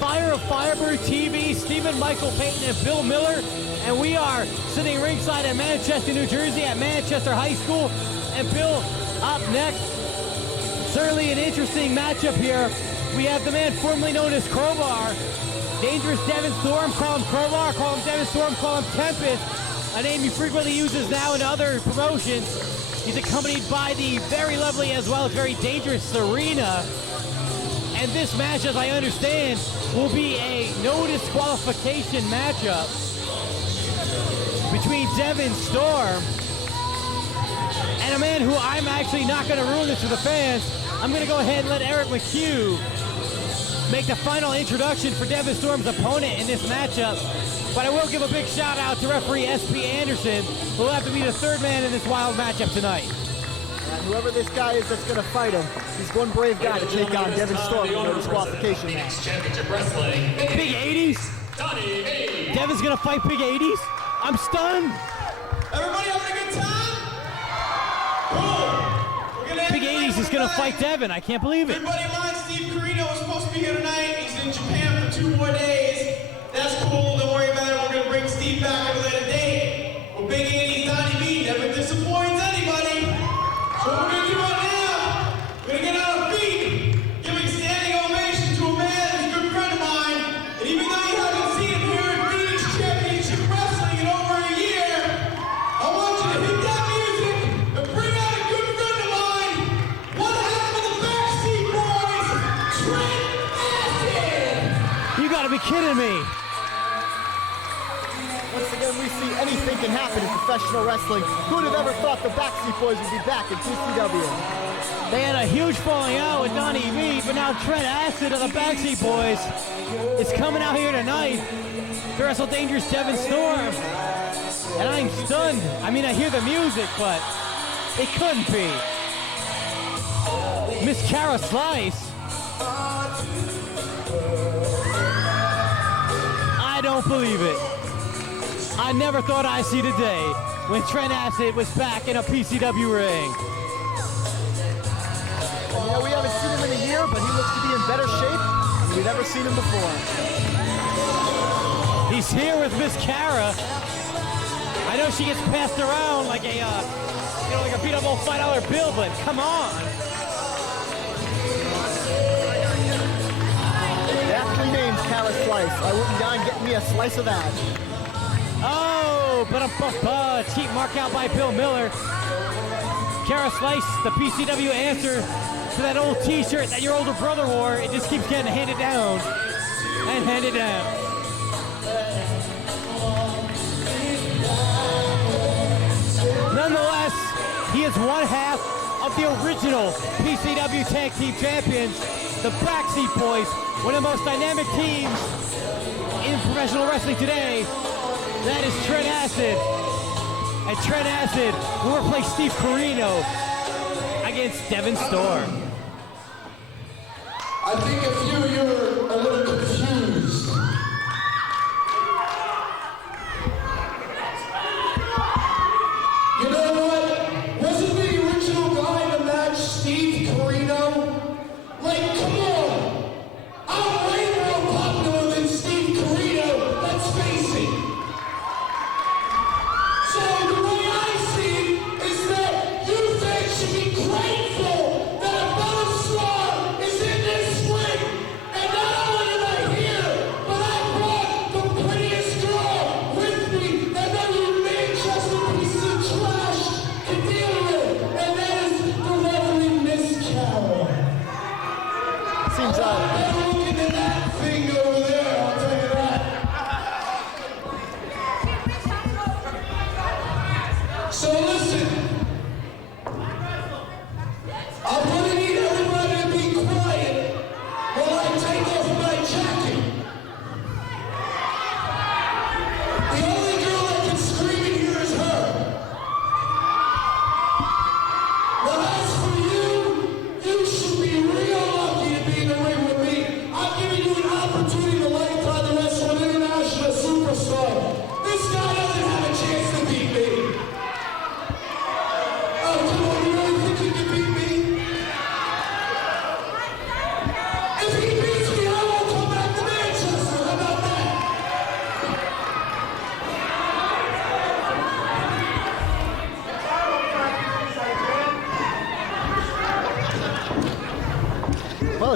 Fire of Firebird TV, Stephen Michael Payton, and Bill Miller. And we are sitting ringside at Manchester, New Jersey at Manchester High School. And Bill, up next, certainly an interesting matchup here. We have the man formerly known as Crowbar, Dangerous Devon Storm, call him Crowbar, call him Devon Storm, call him Tempest, a name he frequently uses now in other promotions. He's accompanied by the very lovely as well as very dangerous Serena. And this match, as I understand, will be a no disqualification matchup between Devon Storm and a man who I'm actually not going to ruin this for the fans. I'm going to go ahead and let Eric McHugh make the final introduction for Devon Storm's opponent in this matchup. But I will give a big shout out to referee S.P. Anderson, who will have to be the third man in this wild matchup tonight. And whoever this guy is that's going to fight him, he's one brave guy to take on Devon Storm in no disqualification match. Big 80s? Donnie B. Devon's going to fight Big 80s? I'm stunned. Everybody having a good time? Cool. Big 80s is going to fight Devon. I can't believe it. Everybody in mind, Steve Carino was supposed to be here tonight. He's in Japan for 2 more days. That's cool. Don't worry about it. We're going to bring Steve back at a later date. Well, Big 80's Donnie B never disappoints anybody. So what we're going to do right now, we're going to get on our feet, giving standing ovation to a man who's a good friend of mine. And even though you haven't seen him here at Phoenix Championship Wrestling in over a year, I want you to hit that music and bring out a good friend of mine. One half of the Backseat Boys, Trent Acid. You got to be kidding me. Once again, we see anything can happen in professional wrestling. Who would have ever thought the Backseat Boys would be back in PCW? They had a huge falling out with Donnie B, but now Trent Acid of the Backseat Boys is coming out here tonight to wrestle Dangerous Devon Storm. And I'm stunned. I mean, I hear the music, but it couldn't be. Miss Cara Slice. I don't believe it. I never thought I'd see the day when Trent Acid was back in a PCW ring. And, you know, we haven't seen him in a year, but he looks to be in better shape than we've ever seen him before. He's here with Miss Cara. I know she gets passed around like a, like a beat up old $5 bill, but come on. They actually named Cara Slice. I wouldn't mind getting me a slice of that. Oh, but a cheap mark out by Bill Miller. Cara Slice, the PCW answer to that old t-shirt that your older brother wore. It just keeps getting handed down and handed down. Nonetheless, he is one half of the original PCW Tag Team Champions, the Backseat Boys, one of the most dynamic teams in professional wrestling today. That is Trent Acid. And Trent Acid will replace Steve Carino against Devon Storm. I think a few of you are a little confused. You know what? Wasn't the original guy in the match Steve Carino? Like, come on! I'm way more popular than Steve Carino, let's face it. So the way I see it is that you fans should be grateful that a better star is in this ring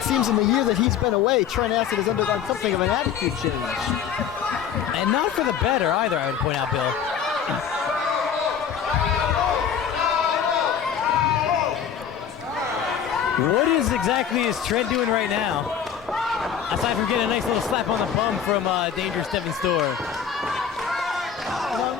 it seems in the year that he's been away, Trent Acid has undergone something of an attitude change. And not for the better either, I would point out, Bill. What is exactly is Trent doing right now? Aside from getting a nice little slap on the bum from Dangerous Devon Storm.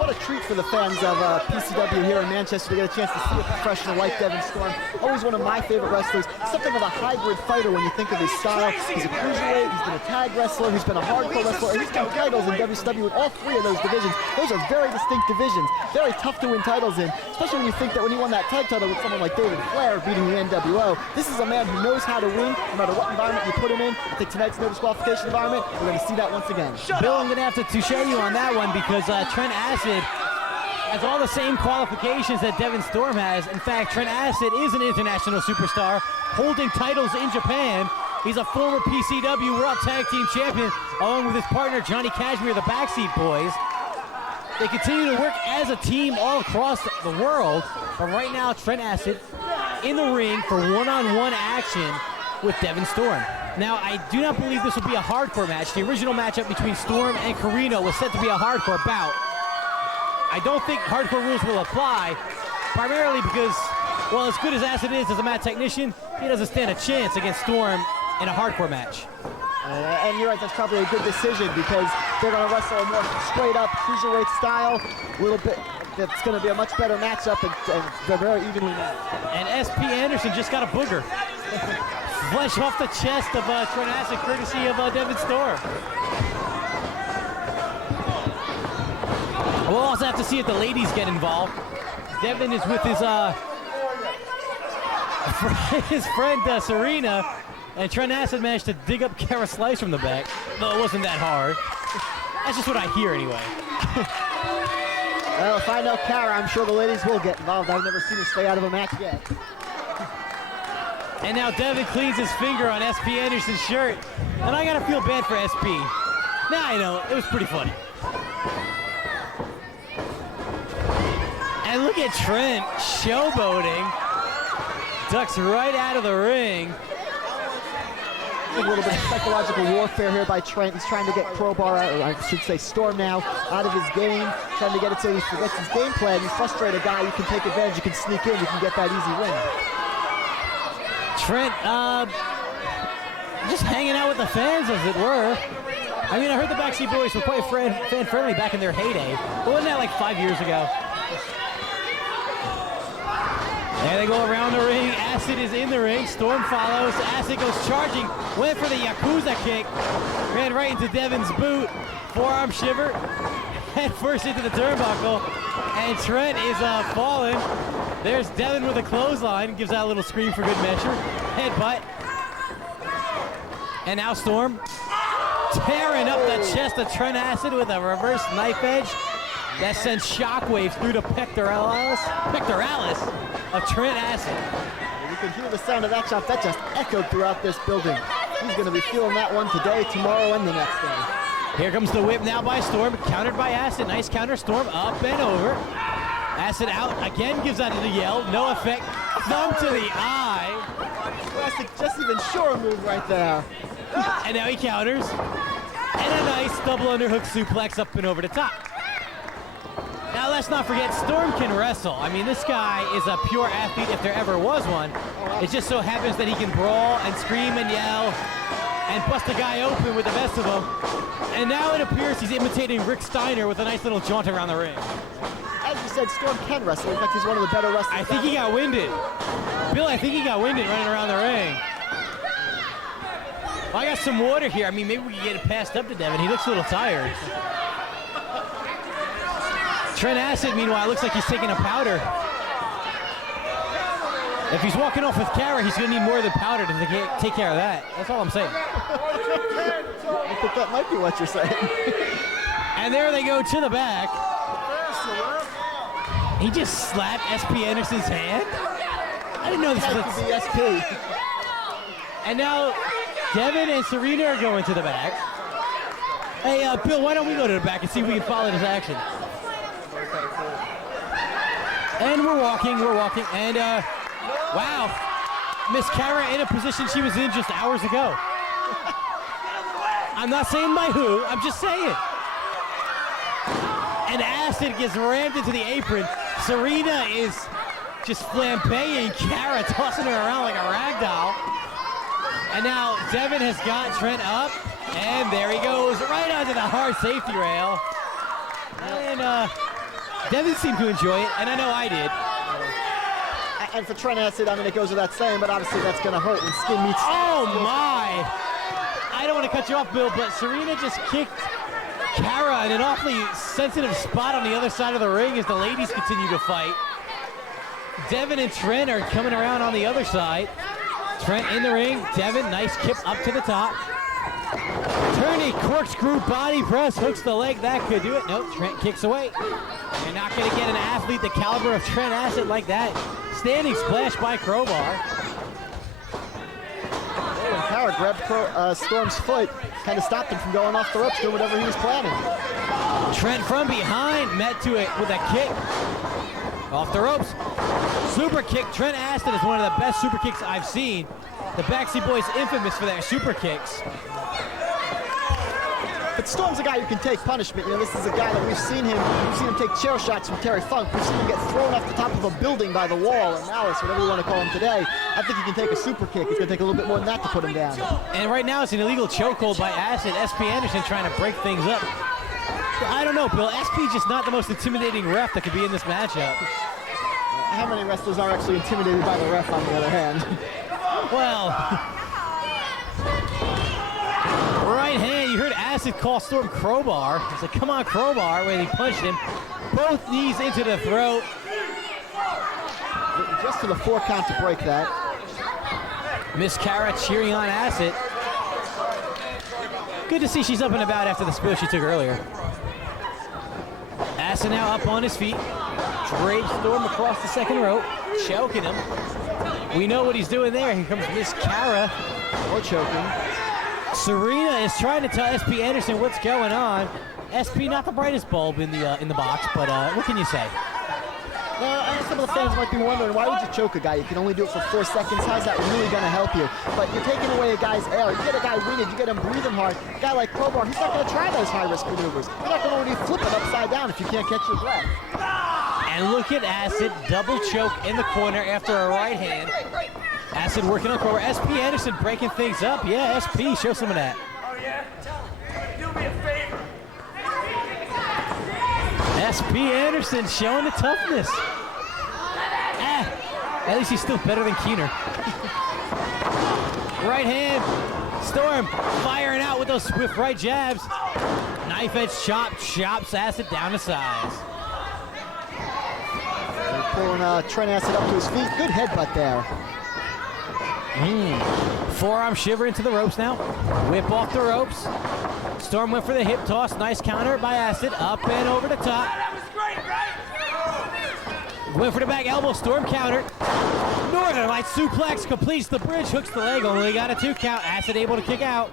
What a treat for the fans of PCW here in Manchester to get a chance to see a professional like Devon Storm. Always one of my favorite wrestlers. Something of a hybrid fighter when you think of his style. He's a cruiserweight, he's been a tag wrestler, he's been a hardcore wrestler, and he's got titles in WCW in all 3 of those divisions. Those are very distinct divisions. Very tough to win titles in, especially when you think that when he won that tag title with someone like David Flair beating the NWO. This is a man who knows how to win, no matter what environment you put him in. I think tonight's no disqualification environment, we're going to see that once again. Bill, I'm going to have to show you on that one because Trent Acid has all the same qualifications that Devon Storm has. In fact, Trent Acid is an international superstar, holding titles in Japan. He's a former PCW World Tag Team Champion, along with his partner, Johnny Kashmere, the Backseat Boys. They continue to work as a team all across the world, but right now, Trent Acid in the ring for one-on-one action with Devon Storm. Now, I do not believe this will be a hardcore match. The original matchup between Storm and Carino was set to be a hardcore bout. I don't think hardcore rules will apply, primarily because, well, as good as Acid is as a mat technician, he doesn't stand a chance against Storm in a hardcore match. And you're right, that's probably a good decision because they're going to wrestle a more straight-up cruiserweight style, a little bit. That's going to be a much better matchup, and they're very evenly matched. And SP Anderson just got a booger. Flesh off the chest of Trent Acid, courtesy of Devon Storm. We'll also have to see if the ladies get involved. Devon is with his friend Serena, and Trent Acid managed to dig up Kara Slice from the back. No, it wasn't that hard. That's just what I hear anyway. Well, if I know Kara, I'm sure the ladies will get involved. I've never seen her stay out of a match yet. And now Devon cleans his finger on SP Anderson's shirt. And I gotta feel bad for SP. Now I know, it was pretty funny. And look at Trent showboating. Ducks right out of the ring. A little bit of psychological warfare here by Trent. He's trying to get Crowbar out, or I should say Storm now, out of his game. Trying to get it so he forgets his game plan. You frustrate a guy, you can take advantage, you can sneak in, you can get that easy win. Trent, just hanging out with the fans, as it were. I mean, I heard the Backseat Boys were quite fan-friendly back in their heyday. But wasn't that like 5 years ago? There they go around the ring. Acid is in the ring. Storm follows. Acid goes charging. Went for the Yakuza kick. Ran right into Devon's boot. Forearm shiver. Head first into the turnbuckle. And Trent is falling. There's Devon with a clothesline. Gives out a little scream for good measure. Headbutt. And now Storm tearing up the chest of Trent Acid with a reverse knife edge. That sends shockwaves through the pectoralis of Trent Acid. You can hear the sound of that chop. That just echoed throughout this building. He's going to be feeling that one today, tomorrow, and the next day. Here comes the whip now by Storm, countered by Acid. Nice counter, Storm up and over. Acid out, again gives out a yell, no effect. Thumb to the eye. Classic Jesse Ventura move right there. And now he counters. And a nice double underhook suplex up and over the top. Now let's not forget, Storm can wrestle. I mean, this guy is a pure athlete if there ever was one. It just so happens that he can brawl and scream and yell and bust a guy open with the best of them. And now it appears he's imitating Rick Steiner with a nice little jaunt around the ring. As you said, Storm can wrestle. In fact, he's one of the better wrestlers. I think he got winded. Bill, I think he got winded running around the ring. Well, I got some water here. I mean, maybe we can get it passed up to Devon. He looks a little tired. Trent Acid, meanwhile, looks like he's taking a powder. If he's walking off with Kara, he's going to need more than powder to take care of that. That's all I'm saying. I think that might be what you're saying. And there they go to the back. He just slapped SP Anderson's hand? I didn't know this was the SP. And now Devon and Serena are going to the back. Hey, Bill, why don't we go to the back and see if we can follow this action? And we're walking, and wow. Miss Cara in a position she was in just hours ago. I'm not saying by who, I'm just saying. And Acid gets rammed into the apron. Serena is just flambeing Cara, tossing her around like a rag doll. And now Devon has got Trent up, and there he goes, right onto the hard safety rail. And Devon seemed to enjoy it, and I know I did. And for Trent Acid, I mean, it goes without saying, but obviously that's going to hurt when skin meets... Oh, my! I don't want to cut you off, Bill, but Serena just kicked Cara in an awfully sensitive spot on the other side of the ring as the ladies continue to fight. Devon and Trent are coming around on the other side. Trent in the ring. Devon, nice kick up to the top. Turning corkscrew body press, hooks the leg. That could do it. Nope, Trent kicks away. You're not going to get an athlete the caliber of Trent Acid like that. Standing splash by Crowbar. When Cara grabbed Storm's foot, kind of stopped him from going off the ropes, doing whatever he was planning. Trent from behind met to it with a kick. Off the ropes. Super kick. Trent Acid is one of the best super kicks I've seen. The Backstreet Boys infamous for their super kicks. But Storm's a guy who can take punishment. You know, this is a guy that we've seen him take chair shots from Terry Funk. We've seen him get thrown off the top of a building by the wall, or Malice, whatever you want to call him today. I think he can take a super kick. It's going to take a little bit more than that to put him down. And right now it's an illegal chokehold by Acid. SP Anderson trying to break things up. I don't know, Bill. SP just not the most intimidating ref that could be in this matchup. How many wrestlers are actually intimidated by the ref, on the other hand? Well, right hand, you heard Acid call Storm Crowbar. He's like, come on, Crowbar, when he punched him. Both knees into the throat. Just to the 4 count to break that. Miss Cara cheering on Acid. Good to see she's up and about after the spill she took earlier. Acid now up on his feet. Drapes Storm across the second rope, choking him. We know what he's doing there. Here comes Miss Cara. Or choking. Serena is trying to tell SP Anderson what's going on. SP not the brightest bulb in the box, but what can you say? Some of the fans might be wondering, why would you choke a guy? You can only do it for 4 seconds. How's that really going to help you? But you're taking away a guy's air. You get a guy winded, you get him breathing hard. A guy like Crowbar, he's not going to try those high-risk maneuvers. You're not going to already flip it upside down if you can't catch your breath. And look at Acid, double choke in the corner after a right hand. Acid working on Crowbar. SP Anderson breaking things up. Yeah, SP, show some of that. Oh yeah? Do me a favor. SP Anderson showing the toughness. At least he's still better than Keener. Right hand. Storm firing out with those swift right jabs. Knife edge chop, chops Acid down to size. They're pulling Trent Acid up to his feet. Good headbutt there. Forearm shiver into the ropes now. Whip off the ropes. Storm went for the hip toss. Nice counter by Acid. Up and over the top. That was great, right? Went for the back elbow. Storm countered. Northern Light suplex completes the bridge. Hooks the leg. Only got a 2 count. Acid able to kick out.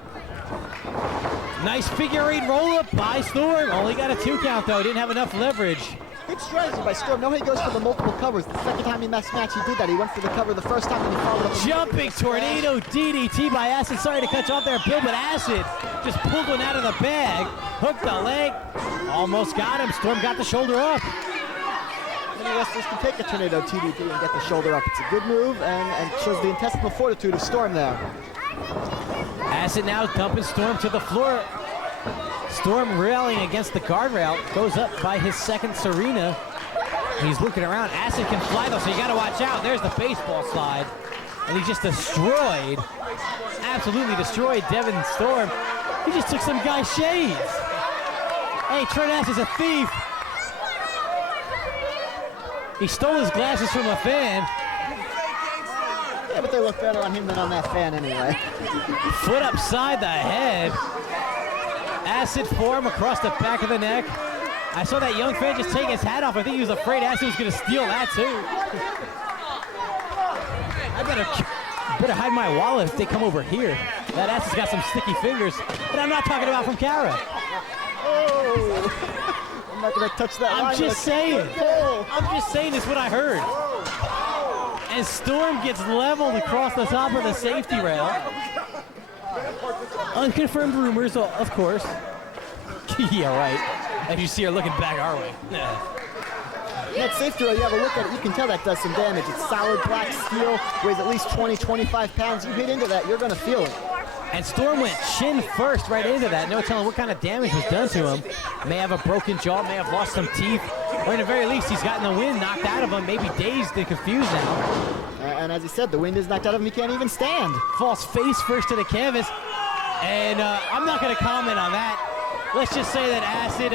Nice figure 8 roll up by Storm. Only got a 2 count though. Didn't have enough leverage. Good strategy by Storm. No, he goes for the multiple covers. The second time in that match he did that. He went for the cover the first time and he followed up. Jumping tornado DDT by Acid. Sorry to cut you off there, Bill, but Acid just pulled one out of the bag. Hooked the leg. Almost got him. Storm got the shoulder up. Many wrestlers can take a tornado TDT and get the shoulder up. It's a good move and shows the intestinal fortitude of Storm there. Acid now dumping Storm to the floor. Storm rallying against the guardrail. Goes up by his second Serena. He's looking around. Acid can fly though, so you gotta watch out. There's the baseball slide. And he just destroyed, absolutely destroyed Devon Storm. He just took some guy's shades. Hey, Trent Acid's a thief. He stole his glasses from a fan. Yeah, but they look better on him than on that fan anyway. Foot upside the head. Acid form across the back of the neck. I saw that young fan just take his hat off. I think he was afraid Acid was going to steal that too. I better hide my wallet if they come over here. That Acid's got some sticky fingers. But I'm not talking about from Cara. Oh. I'm not going to touch that line. I'm just saying it's what I heard. And Storm gets leveled across the top of the safety rail. Unconfirmed rumors, of course. Yeah, right. As you see her looking back our way. That safety rail, you have a look at it, you can tell that does some damage. It's solid black steel, weighs at least 20, 25 pounds. You hit into that, you're going to feel it. And Storm went chin first right into that. No telling what kind of damage was done to him. May have a broken jaw, may have lost some teeth, or in the very least, he's gotten the wind knocked out of him, maybe dazed and confused now. And as he said, the wind is knocked out of him, he can't even stand. Falls face first to the canvas, and I'm not going to comment on that. Let's just say that Acid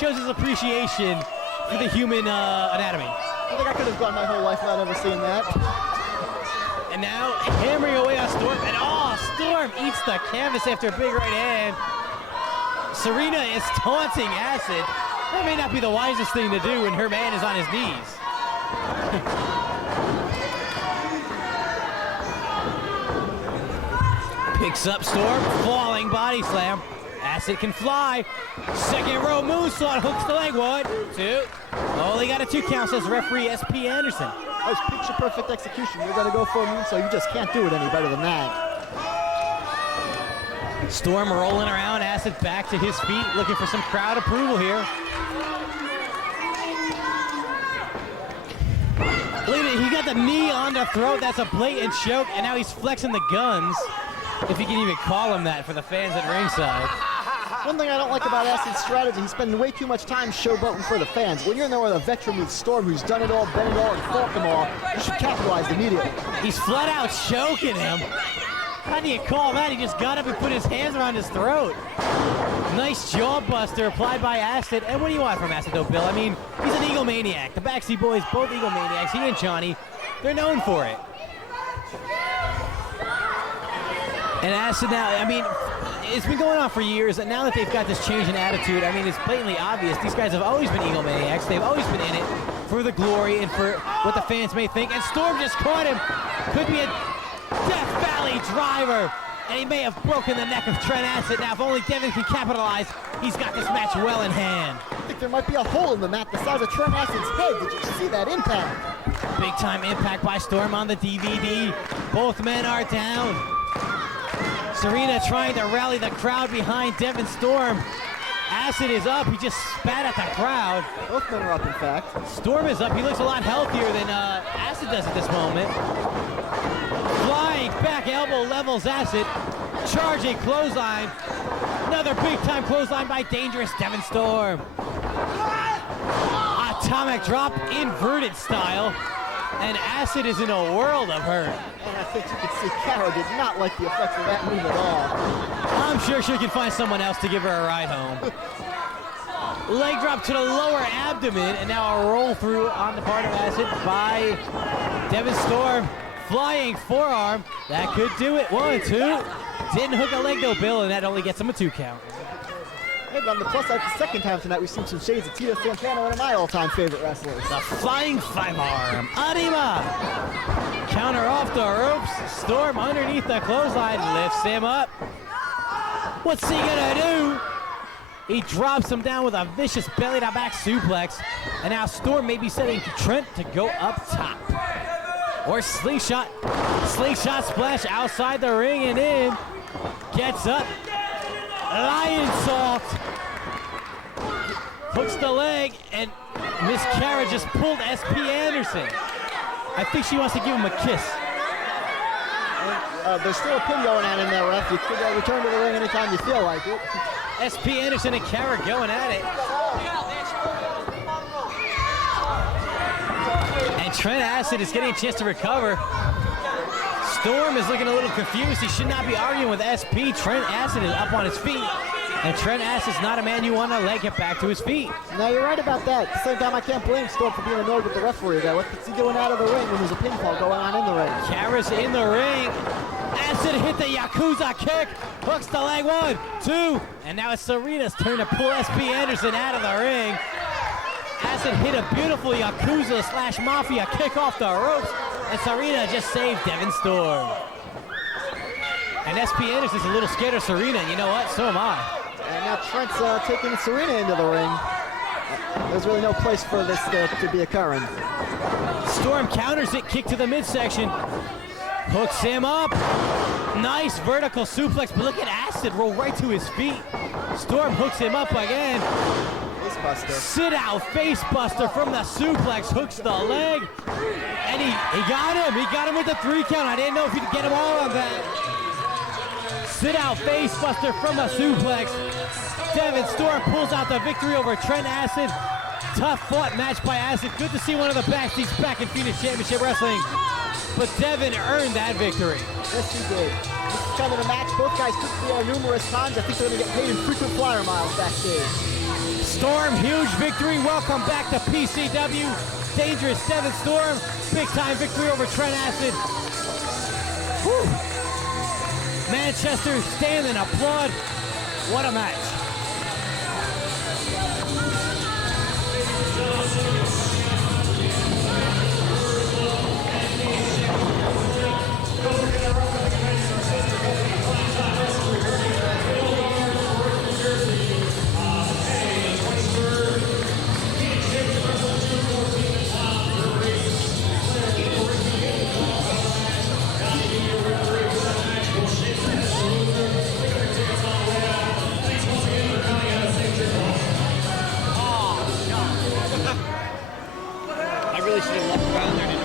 shows his appreciation for the human anatomy. I think I could have gone my whole life without ever seeing that. And now hammering away on Storm, and Storm eats the canvas after a big right hand. Serena is taunting Acid. That may not be the wisest thing to do when her man is on his knees. Picks up Storm, falling body slam. Acid can fly. Second row moonsault, hooks the leg. 1, 2. Only got a 2 count, says referee SP Anderson. That was picture perfect execution. You're going to go for a moonsault. You just can't do it any better than that. Storm rolling around, Acid back to his feet, looking for some crowd approval here. Look at it, he got the knee on the throat. That's a blatant choke, and now he's flexing the guns, if you can even call him that for the fans at ringside. One thing I don't like about Acid's strategy, he's spending way too much time showboating for the fans. When you're in there with a veteran with Storm who's done it all, been it all, and fought them all, you should capitalize immediately. He's flat out choking him. How do you call that? He just got up and put his hands around his throat. Nice jaw buster applied by Acid. And what do you want from Acid, though, Bill? I mean, he's an egomaniac. The Backseat Boys, both egomaniacs. He and Johnny, they're known for it. And Acid now, I mean, it's been going on for years, and now that they've got this change in attitude, I mean, it's blatantly obvious. These guys have always been egomaniacs. They've always been in it for the glory and for what the fans may think. And Storm just caught him. Could be a Death Valley driver. And he may have broken the neck of Trent Acid. Now, if only Devon can capitalize, he's got this match well in hand. I think there might be a hole in the mat the size of Trent Acid's head. Did you see that impact? Big time impact by Storm on the DVD. Both men are down. Serena trying to rally the crowd behind Devon Storm. Acid is up. He just spat at the crowd. Both men are up, in fact. Storm is up. He looks a lot healthier than Acid does at this moment. Flying back elbow levels Acid. Charging clothesline. Another big time clothesline by dangerous Devon Storm. Atomic drop, inverted style. And Acid is in a world of hurt. And I think you can see Kara did not like the effects of that move at all. I'm sure she can find someone else to give her a ride home. Leg drop to the lower abdomen, and now a roll through on the part of Acid by Devon Storm. Flying forearm, that could do it. 1, 2. Didn't hook a leg though, Bill, and that only gets him a 2 count. And on the plus side, the second time tonight, we've seen some shades of Tito Santana, one of my all-time favorite wrestlers. The flying 5-arm, Anima. Counter off the ropes. Storm underneath the clothesline, lifts him up. What's he gonna do? He drops him down with a vicious belly-to-back suplex. And now Storm may be setting Trent to go up top. Or slingshot. Slingshot splash outside the ring and in. Gets up. Lion salt. Hooks the leg, and Miss Kara just pulled SP Anderson. I think she wants to give him a kiss. There's still a pin going on in there, ref. You could return to the ring anytime you feel like it. SP Anderson and Kara going at it. And Trent Acid is getting a chance to recover. Storm is looking a little confused. He should not be arguing with SP. Trent Acid is up on his feet. And Trent Acid's not a man you want to let get back to his feet. No, you're right about that. At the same time, I can't blame Storm for being annoyed with the referee there. What's he doing out of the ring when there's a pinfall going on in the ring? Kara's in the ring. Acid hit the Yakuza kick. Hooks the leg. 1, 2. And now it's Serena's turn to pull SP Anderson out of the ring. Acid hit a beautiful Yakuza / Mafia kick off the ropes. And Serena just saved Devon Storm. And SP Anderson's a little scared of Serena. You know what? So am I. And now Trent's taking Serena into the ring. There's really no place for this to be occurring. Storm counters it, kick to the midsection. Hooks him up. Nice vertical suplex, but look at Acid roll right to his feet. Storm hooks him up again. Face buster. Sit out face buster from the suplex, hooks the leg. And he got him. He got him with the 3 count. I didn't know if he'd get him all on that. Sit out face buster from a suplex. Devon Storm pulls out the victory over Trent Acid. Tough fought match by Acid. Good to see one of the backstage back in Phoenix Championship Wrestling. But Devon earned that victory. Yes, he did. This is kind of a match. Both guys took the numerous times. I think they're going to get paid in frequent flyer miles backstage. Storm, huge victory. Welcome back to PCW. Dangerous Devon Storm. Big time victory over Trent Acid. Whew. Manchester stand and applaud. What a match. I really should have left around there.